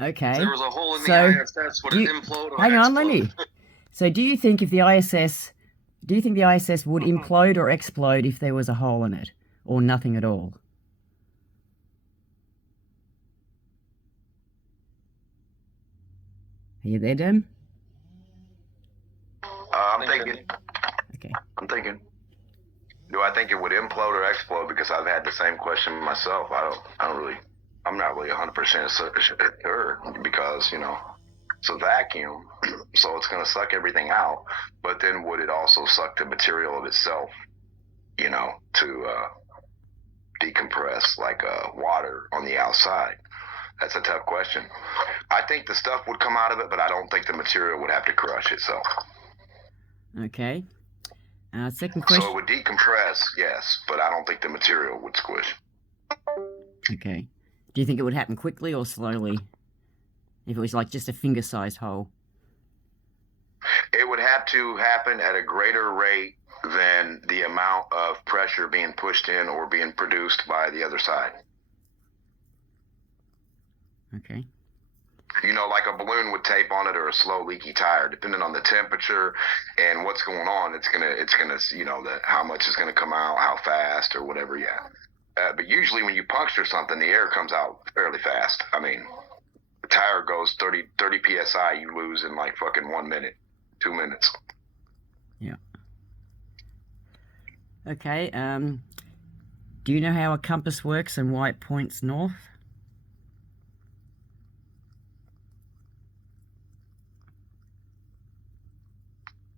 Okay. If there was a hole in the So, ISS, would do it you, implode or hang on, let explode? me. So, do you think the ISS would implode or explode if there was a hole in it, or nothing at all? Are you there, Dem? I'm thinking. Okay. I'm thinking. Do I think it would implode or explode? Because I've had the same question myself. I'm not really 100% sure because, it's a vacuum, so it's going to suck everything out. But then would it also suck the material of itself, to decompress like water on the outside? That's a tough question. I think the stuff would come out of it, but I don't think the material would have to crush itself. Okay. Second So question. it would decompress, yes, but I don't think the material would squish. Okay. Do you think it would happen quickly or slowly? If it was like just a finger-sized hole? It would have to happen at a greater rate than the amount of pressure being pushed in or being produced by the other side. Okay. Like a balloon with tape on it or a slow leaky tire, depending on the temperature and what's going on, it's gonna, how much is gonna come out, how fast or whatever. Yeah. But usually when you puncture something, the air comes out fairly fast. I mean, the tire goes 30 psi, you lose in like fucking 1 minute, 2 minutes. Yeah. Okay. Do you know how a compass works and why it points north?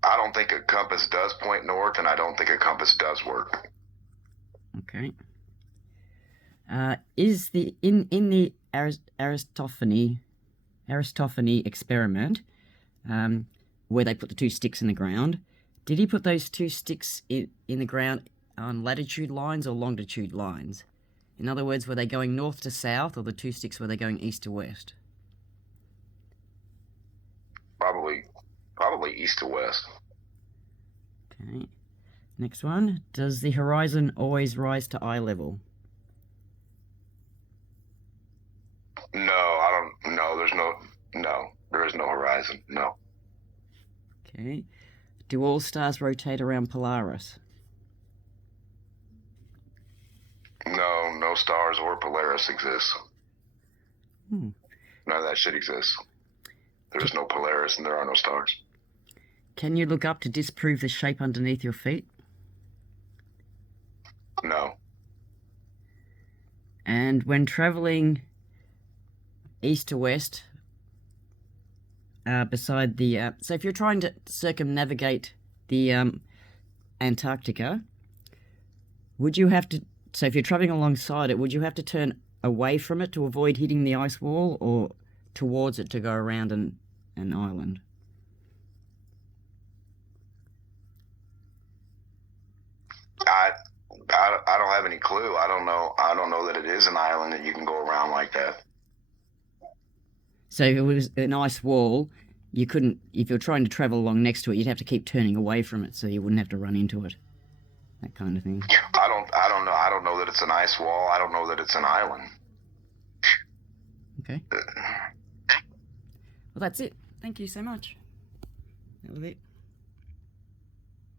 I don't think a compass does point north, and I don't think a compass does work. Okay. Is in the Aristophany experiment, where they put the two sticks in the ground, did he put those two sticks in the ground on latitude lines or longitude lines? In other words, were they going north to south, or the two sticks were they going east to west? Probably east to west. Okay. Next one. Does the horizon always rise to eye level? No, I don't. No, there is no horizon. No. Okay. Do all stars rotate around Polaris? No stars or Polaris exists. Hmm. None of that shit exists. There's no Polaris and there are no stars. Can you look up to disprove the shape underneath your feet? No. And when traveling east to west, beside the so if you're trying to circumnavigate the Antarctica, would you have to? So if you're traveling alongside it, would you have to turn away from it to avoid hitting the ice wall, or towards it to go around an island? I don't have any clue. I don't know that it is an island that you can go around like that. So if it was an ice wall, you couldn't. If you're trying to travel along next to it, you'd have to keep turning away from it, so you wouldn't have to run into it. That kind of thing. I don't know. I don't know that it's an ice wall. I don't know that it's an island. Okay. Well, that's it. Thank you so much. That was it.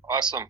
Awesome.